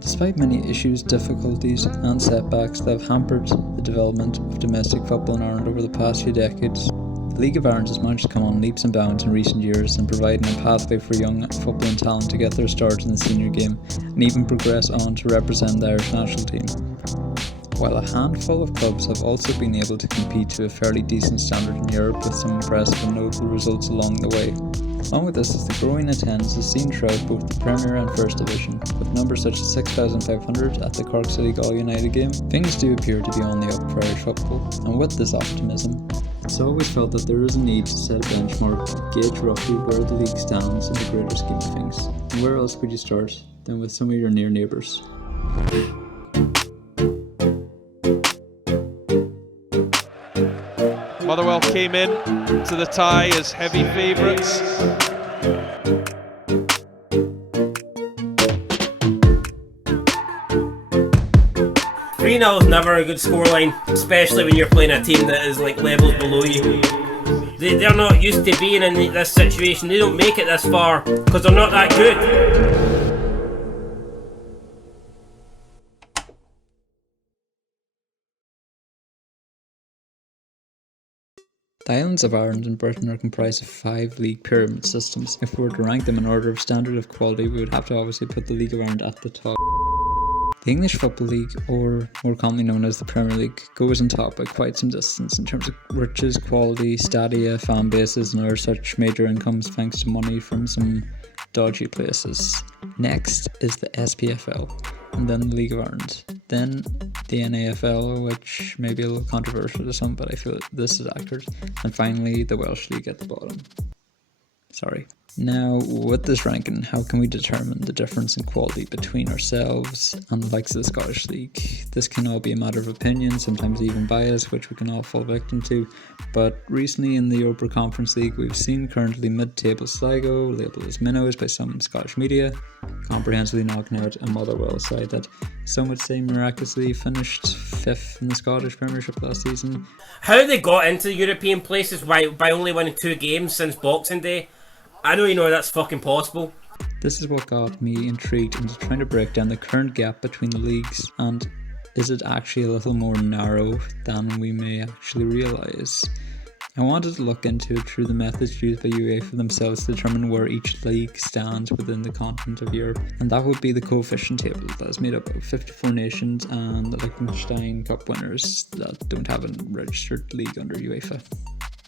Despite many issues, difficulties and setbacks that have hampered the development of domestic football in Ireland over the past few decades, the League of Ireland has managed to come on leaps and bounds in recent years and providing a pathway for young footballing talent to get their start in the senior game and even progress on to represent the Irish national team. While a handful of clubs have also been able to compete to a fairly decent standard in Europe with some impressive and notable results along the way. Along with this is the growing attendance is seen throughout both the Premier and First Division, with numbers such as 6,500 at the Cork City Galway United game. Things do appear to be on the up for Irish football, and with this optimism, it's always felt that there is a need to set a benchmark to gauge roughly where the league stands in the greater scheme of things. And where else would you start than with some of your near neighbours? Motherwell came in to the tie as heavy favourites. Three 0 is never a good scoreline, especially when you're playing a team that is like levels below you. They're not used to being in this situation. They don't make it this far because they're not that good. The islands of Ireland and Britain are comprised of 5 league pyramid systems. If we were to rank them in order of standard of quality, we would have to obviously put the League of Ireland at the top. The English Football League, or more commonly known as the Premier League, goes on top by quite some distance in terms of riches, quality, stadia, fan bases and other such major incomes thanks to money from some dodgy places. Next is the SPFL, and then the League of Ireland, then the NAFL, which may be a little controversial to some, but I feel this is accurate, and finally the Welsh League at the bottom. Sorry. Now, with this ranking, how can we determine the difference in quality between ourselves and the likes of the Scottish League? This can all be a matter of opinion, sometimes even bias, which we can all fall victim to, but recently in the Europa Conference League, we've seen currently mid-table Sligo, labelled as minnows by some Scottish media, comprehensively knocking out a Motherwell side that some would say miraculously finished 5th in the Scottish Premiership last season. How they got into the European places by only winning 2 games since Boxing Day, I don't even know that's fucking possible. This is what got me intrigued into trying to break down the current gap between the leagues, and is it actually a little more narrow than we may actually realise? I wanted to look into it through the methods used by UEFA themselves to determine where each league stands within the continent of Europe, and that would be the coefficient table that is made up of 54 nations and the Liechtenstein Cup winners that don't have a registered league under UEFA.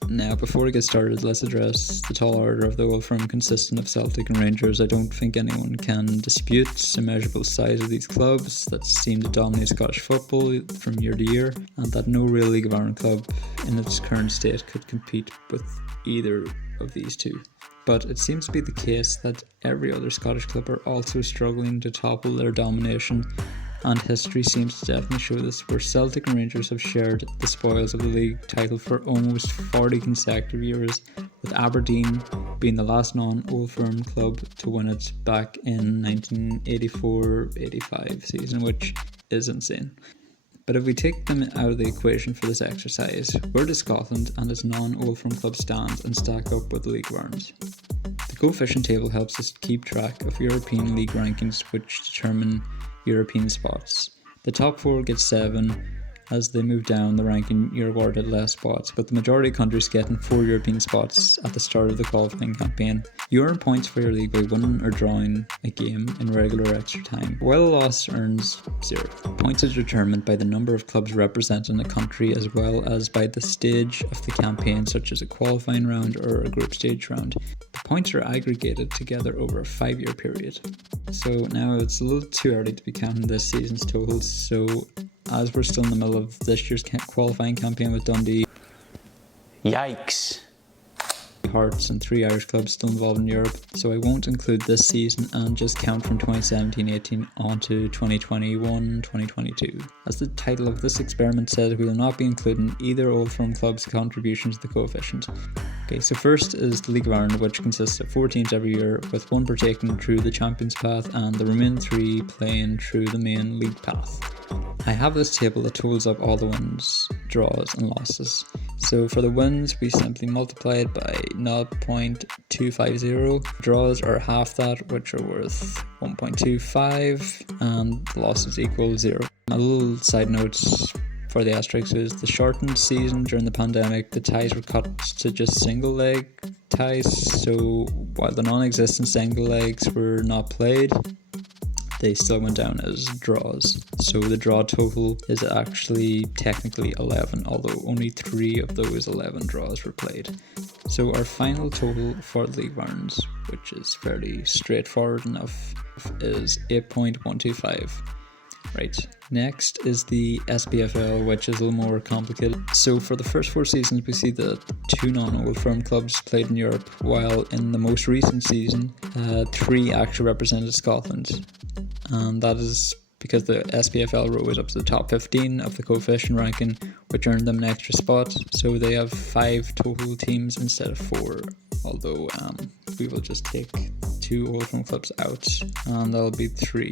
Now, before we get started, let's address the tall order of the Old Firm consisting of Celtic and Rangers. I don't think anyone can dispute the immeasurable size of these clubs that seem to dominate Scottish football from year to year, and that no real League of Ireland club in its current state could compete with either of these two. But it seems to be the case that every other Scottish club are also struggling to topple their domination, and history seems to definitely show this, where Celtic and Rangers have shared the spoils of the league title for almost 40 consecutive years, with Aberdeen being the last non-Old Firm club to win it back in 1984-85 season, which is insane. But if we take them out of the equation for this exercise, where does Scotland and its non-Old Firm clubs stand and stack up with the League of Ireland? The coefficient table helps us keep track of European league rankings, which determine European spots. The top 4 get 7. As they move down the ranking, you're awarded less spots, but the majority of countries getting 4 European spots at the start of the qualifying campaign. You earn points for your league by winning or drawing a game in regular extra time, while a loss earns 0. Points are determined by the number of clubs representing a country as well as by the stage of the campaign, such as a qualifying round or a group stage round. The points are aggregated together over a 5-year period. So now it's a little too early to be counting this season's totals, so as we're still in the middle of this year's qualifying campaign with Dundee, yikes, Hearts and 3 Irish clubs still involved in Europe, so I won't include this season and just count from 2017-18 on to 2021-2022. As the title of this experiment says, we will not be including either Old Firm club's contribution to the coefficient. Okay, so first is the League of Ireland, which consists of 4 teams every year, with 1 partaking through the Champions Path and the remaining 3 playing through the main league path. I have this table that totals up all the wins, draws and losses. So for the wins, we simply multiply it by 0.250. Draws are half that, which are worth 1.25, and the losses equal 0. A little side notes for the asterisks is the shortened season during the pandemic, the ties were cut to just single leg ties, so while the non-existent single legs were not played, they still went down as draws. So the draw total is actually technically 11, although only 3 of those 11 draws were played. So our final total for the League of Ireland, which is fairly straightforward enough, is 8.125. Right, next is the SPFL, which is a little more complicated. So for the first 4 seasons, we see that 2 non-Old Firm clubs played in Europe, while in the most recent season, 3 actually represented Scotland. And that is because the SPFL rose up to the top 15 of the coefficient ranking, which earned them an extra spot. So they have 5 total teams instead of 4, although we will just take 2 Old Firm clubs out, and that'll be 3.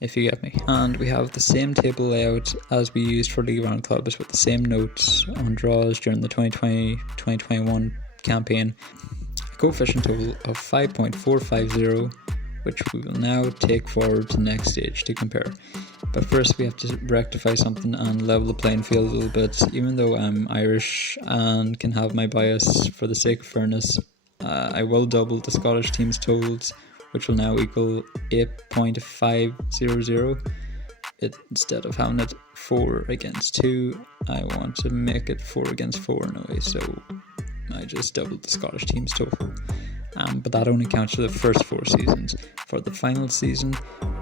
If you get me. And we have the same table layout as we used for League of Ireland clubs, with the same notes on draws during the 2020-2021 campaign. A coefficient total of 5.450, which we will now take forward to the next stage to compare. But first we have to rectify something and level the playing field a little bit. Even though I'm Irish and can have my bias, for the sake of fairness, I will double the Scottish team's totals, which will now equal 8.500. Instead of having it 4 against 2, I want to make it 4 against 4 in a way, so I just doubled the Scottish team's total. But that only counts for the first 4 seasons. For the final season,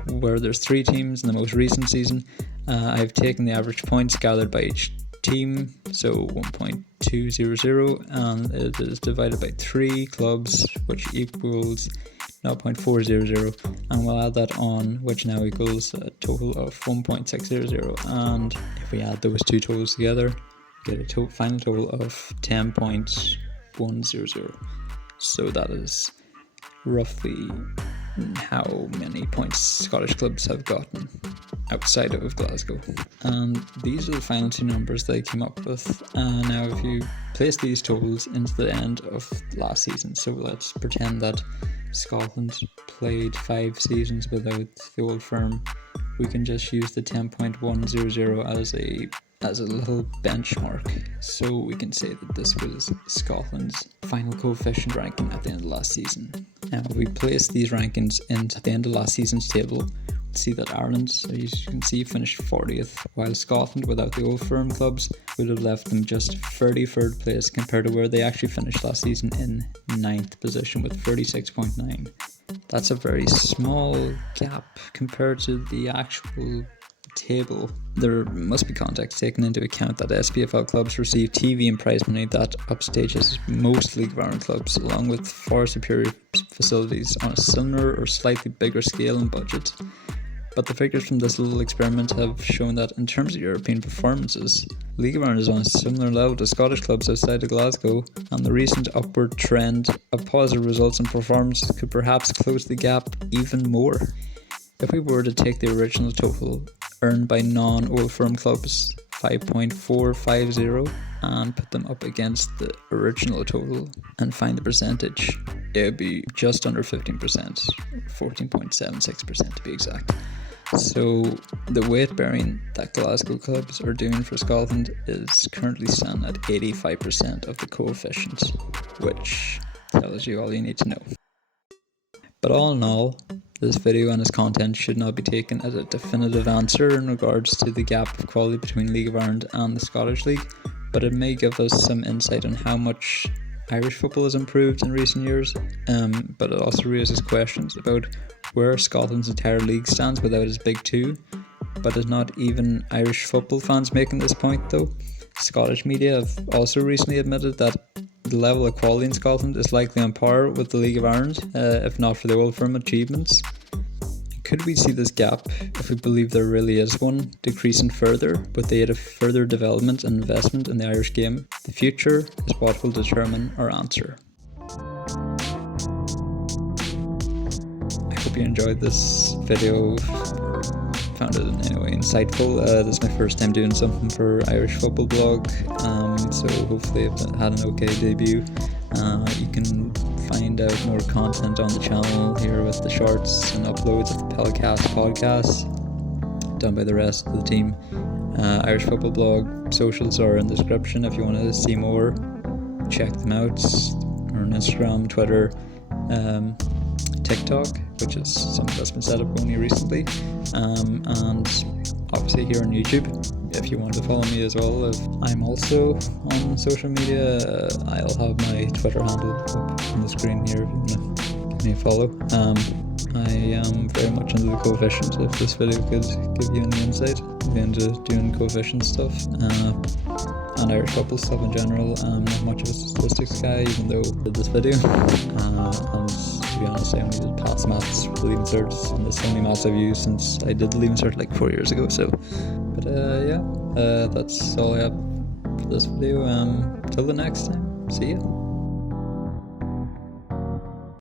where there's 3 teams in the most recent season, I've taken the average points gathered by each team, so 1.200, and it is divided by 3 clubs, which equals 0.400, and we'll add that on, which now equals a total of 1.600, and if we add those 2 totals together, we get a final total of 10.100. So that is roughly how many points Scottish clubs have gotten outside of Glasgow. And these are the final 2 numbers that I came up with. Now if you place these totals into the end of last season, so let's pretend that Scotland played 5 seasons without the Old Firm, we can just use the 10.100 as a little benchmark, so we can say that this was Scotland's final coefficient ranking at the end of last season. Now if we place these rankings into the end of last season's table, we'll see that Ireland, as you can see, finished 40th, while Scotland, without the Old Firm clubs, would have left them just 33rd place compared to where they actually finished last season in 9th position with 36.9. That's a very small gap compared to the actual table. There must be context taken into account that SPFL clubs receive TV and prize money that upstages most League of Ireland clubs, along with far superior facilities on a similar or slightly bigger scale and budget. But the figures from this little experiment have shown that in terms of European performances, League of Ireland is on a similar level to Scottish clubs outside of Glasgow, and the recent upward trend of positive results and performances could perhaps close the gap even more. If we were to take the original total earned by non-Old Firm clubs, 5.450, and put them up against the original total and find the percentage, it would be just under 15%, 14.76% to be exact. So the weight bearing that Glasgow clubs are doing for Scotland is currently standing at 85% of the coefficient, which tells you all you need to know. But all in all, this video and its content should not be taken as a definitive answer in regards to the gap of quality between League of Ireland and the Scottish League, but it may give us some insight on how much Irish football has improved in recent years, but it also raises questions about where Scotland's entire league stands without its big 2. But is not even Irish football fans making this point though? Scottish media have also recently admitted that the level of quality in Scotland is likely on par with the League of Ireland, if not for the Old Firm achievements. Could we see this gap, if we believe there really is one, decreasing further with the aid of further development and investment in the Irish game? The future is what will determine our answer. I hope you enjoyed this video, found it in any way insightful. This is my first time doing something for Irish Football Blog. so hopefully I've had an okay debut. You can find out more content on the channel here with the shorts and uploads of the Pelcast podcast done by the rest of the team. Irish Football Blog socials are in the description if you want to see more. Check them out. We're on Instagram, Twitter, TikTok, which is something that's been set up only recently, and obviously here on YouTube if you want to follow me as well. I'm also on social media. I'll have my Twitter handle up on the screen here if you want to give me a follow. I am very much into the coefficients. If this video could give you any insight into doing coefficient stuff and Irish football stuff in general. I'm not much of a statistics guy, even though I did this video. And to be honest, I only did pass maths for the Leaving Cert, and it's the only maths I've used since I did the Leaving Cert like 4 years ago. So, but that's all I have for this video. Till the next time, see ya.